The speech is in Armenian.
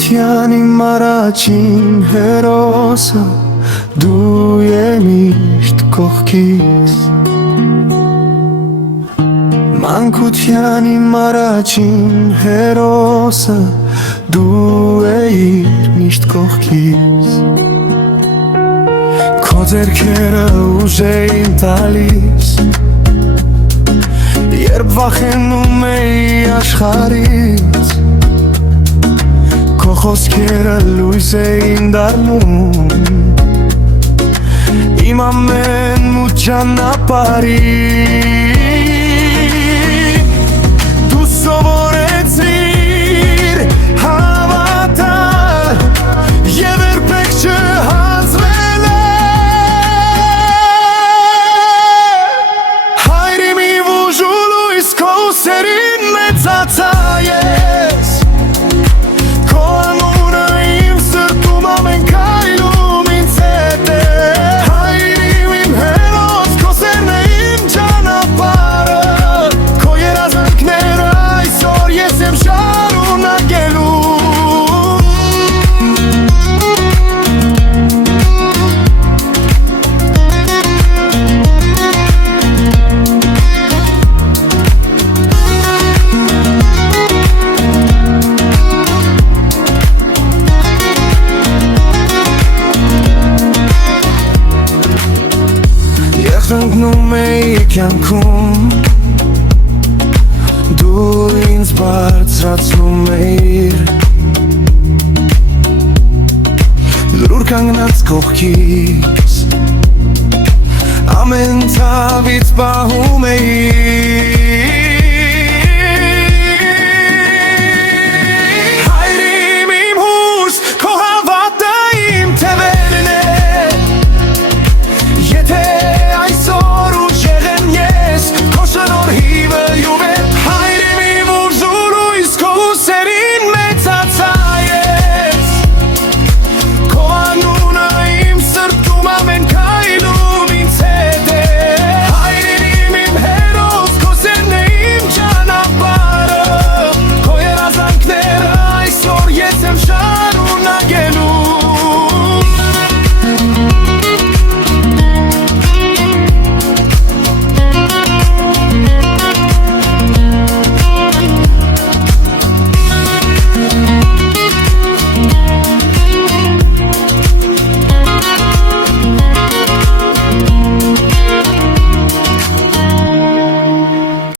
Մանկության իմ առաջին հերոսը դու ես միշտ կողքիս Մանկության իմ առաջին հերոսը դու ես միշտ կողքիս Քո ձեռքերը ուժ էին տալիս Երբ վախենում էի աշխարհից Քո խոսքերը լույս էին դառնում Իմ ամեն մութ ճանապարհին Դու սովորեցիր հավատալ Եվ երբեք չհանձնել Հայր իմ ուժ ու լույս քո ուսերին մեծացա ես Ընկնում էի կյանքում Դու ինձ բարձրացնում էիր Լուր կանգնած կողքիս Ամեն ցավից պահում էիր